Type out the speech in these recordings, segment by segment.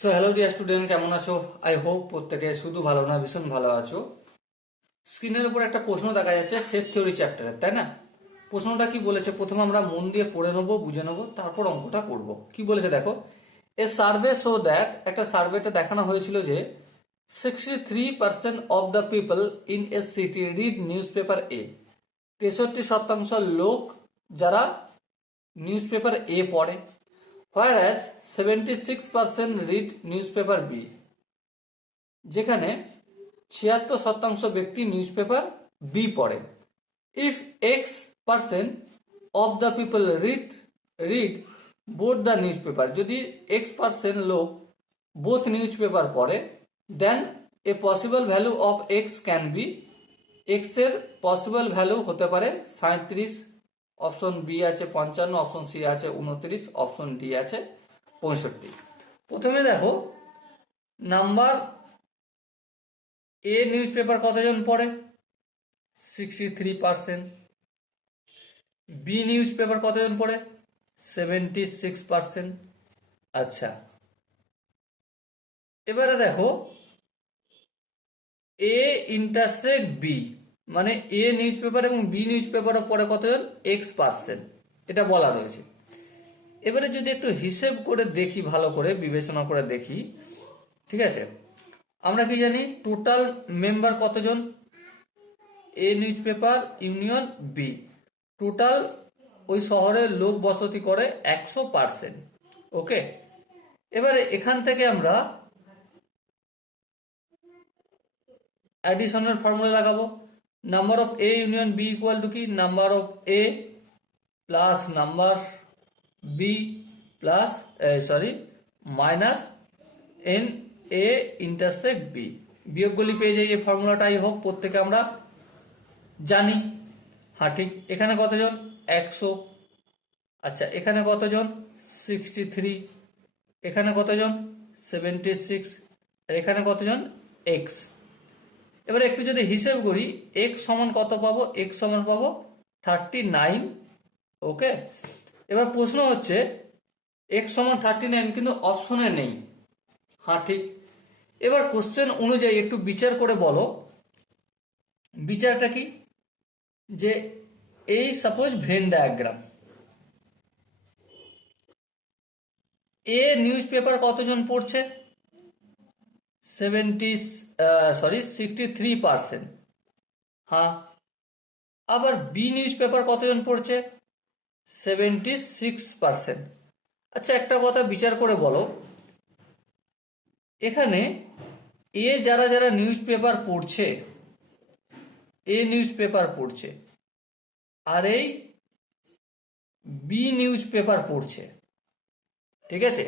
So hello dear student, কেমন আছো? I hope প্রত্যেকে শুধু ভালো না ভীষণ ভালো আছো। স্ক্রিনের উপর একটা প্রশ্ন দেখা যাচ্ছে সেট থিওরি চ্যাপ্টারের, তাই না? প্রশ্নটা কি বলেছে প্রথমে আমরা মন দিয়ে পড়ে নেবো, বুঝে নেবো, তারপর অঙ্কটা করব। কি বলেছে দেখো, এ সার্ভে শো দ্যাট, একটা সার্ভেতে দেখানো হয়েছিল যে 63% of the people in a city read news paper A. 63% লোক যারা নিউজ পেপার এ পড়ে, whereas 76% read news paper B, যেখানে 76% ব্যক্তি নিউজ পেপার বি পড়ে। If X percent of the people read both the news paper, যদি X percent লোক both news paper পড়ে, then a possible value of X can be, X এর possible value হতে পারে 37, option B আছে 55, option C আছে 29, option D আছে 65। প্রথমে দেখো, নাম্বার এ নিউজ পেপার কতজন পড়ে? 63%। বি নিউজ পেপার কতজন পড়ে? 76%। আচ্ছা, এবারে দেখো এ ইন্টারসেক্ট বি, মানে এ নিউজ পেপার এবং বি নিউজ পেপারও পড়ে কতজন? X%, এটা বলা রয়েছে। এবারে যদি একটু হিসেব করে দেখি, ভালো করে বিবেচনা করে দেখি, ঠিক আছে, আমরা কি জানি টোটাল মেম্বার কতজন? A news paper union B, total ওই শহরে লোক বসতি করে 100%। ওকে, এবারে এখান থেকে আমরা অ্যাডিশনের ফর্মুলা লাগাবো। Number of A union B equal to কি? Number of A plus number B plus minus N A intersect B. বিয়োগগুলি পেয়ে যাই, এই ফর্মুলাটা আই হোপ প্রত্যেকে আমরা জানি। হ্যাঁ ঠিক, এখানে কতজন? 100। আচ্ছা, এখানে কতজন? 63। এখানে কতজন? 76। আর এখানে কতজন? এক্স। এবার একটু যদি হিসেব করি, এক্স সমান কত পাবো? এক্স সমান পাবো 39। ওকে, এবার প্রশ্ন হচ্ছে এক্স সমান 39 কিন্তু অপশনে নেই। হ্যাঁ ঠিক, এবার কোশ্চেন অনুযায়ী একটু বিচার করে বলো, বিচারটা কি? যে এই সাপোজ ভেন ডায়াগ্রাম, এ নিউজ পেপার কতজন পড়ছে? 63%। হ্যাঁ, আবার বি নিউজ পেপার কতজন পড়ছে? 76%। আচ্ছা, একটা কথা বিচার করে বলো, এখানে এ যারা যারা নিউজ পেপার পড়ছে, এ নিউজ পেপার পড়ছে, আর এই বি নিউজ পেপার পড়ছে, ঠিক আছে,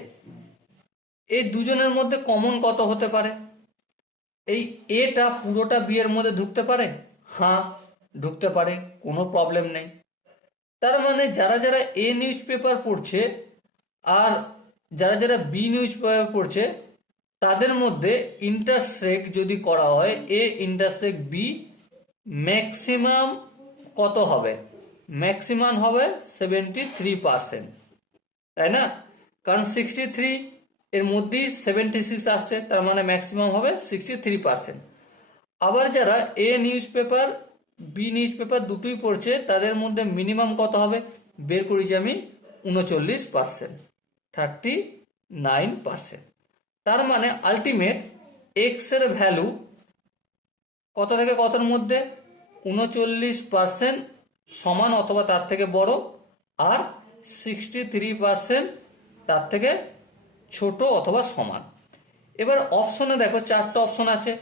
এই দুজনের মধ্যে কমন কত হতে পারে? এই এটা পুরোটা বি এর মধ্যে ঢুকতে পারে? হ্যাঁ ঢুকতে পারে, কোনো প্রবলেম নেই। তার মানে যারা যারা এ নিউজ পেপার পড়ছে আর যারা যারা বি নিউজ পেপার পড়ছে, তাদের মধ্যে ইন্টারসেক্ট যদি করা হয়, এ ইন্টারসেক্ট বি, ম্যাক্সিমাম কত হবে? ম্যাক্সিমাম হবে 73%, তাই না? কারণ 63 এর মধ্যেই 76 আসছে, তার মানে ম্যাক্সিমাম হবে 63%। আবার যারা A news paper B news paper দুটোই পড়ছে, তাদের মধ্যে মিনিমাম কত হবে? বের করেছি আমি 39%, 39%। তার মানে আলটিমেট এক্স এর ভ্যালু কত থেকে কতর মধ্যে? 39% সমান অথবা তার থেকে বড়, আর 63% তার থেকে ছোট অথবা সমান। এবার অপশনে দেখো, চারটা অপশন আছে।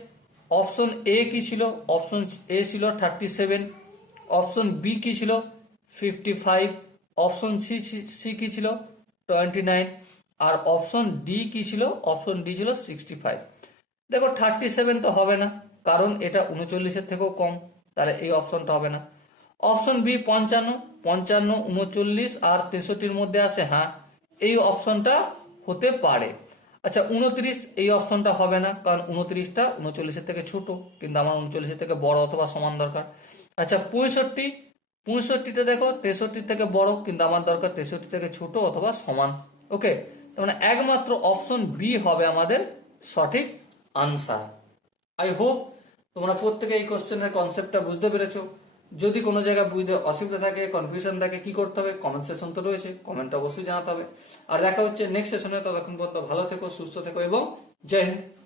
অপশন এ কি ছিল? অপশন এ ছিল 37। অপশন বি কি ছিল? 55। অপশন সি কি ছিল? 29। আর অপশন ডি কি ছিল? অপশন ডি ছিল 65। দেখো 37 তো হবে না, কারণ এটা 39-এর থেকেও কম, তাহলে এই অপশনটা হবে না। অপশন বি 55, 55, 39 আর 63-র মধ্যে আছে, হ্যাঁ এই অপশনটা হতে পারে। আচ্ছা 29, এই অপশনটা হবে না, কারণ 29টা 39-এর থেকে ছোট, কিন্তু আমার 39-এর থেকে বড় অথবা সমান দরকার। আচ্ছা 65, 65টা দেখো 63 থেকে বড়, কিন্তু আমার দরকার 63 থেকে ছোট অথবা সমান। ওকে, মানে একমাত্র অপশন বি হবে আমাদের সঠিক আনসার। আই হোপ তোমরা প্রত্যেকে এই কোশ্চেনের কনসেপ্টটা বুঝতে পেরেছো। যদি কোনো জায়গায় বুঝতে অসুবিধা থাকে, কনফিউশন থাকে, কি করতে হবে, কমেন্ট সেকশন তো রয়েছে, কমেন্ট অবশ্যই জানাতে হবে। আর দেখা হচ্ছে নেক্সট সেশনে। ততক্ষণ পর্যন্ত ভালো থেকো, সুস্থ থেকো এবং জয় হিন্দ।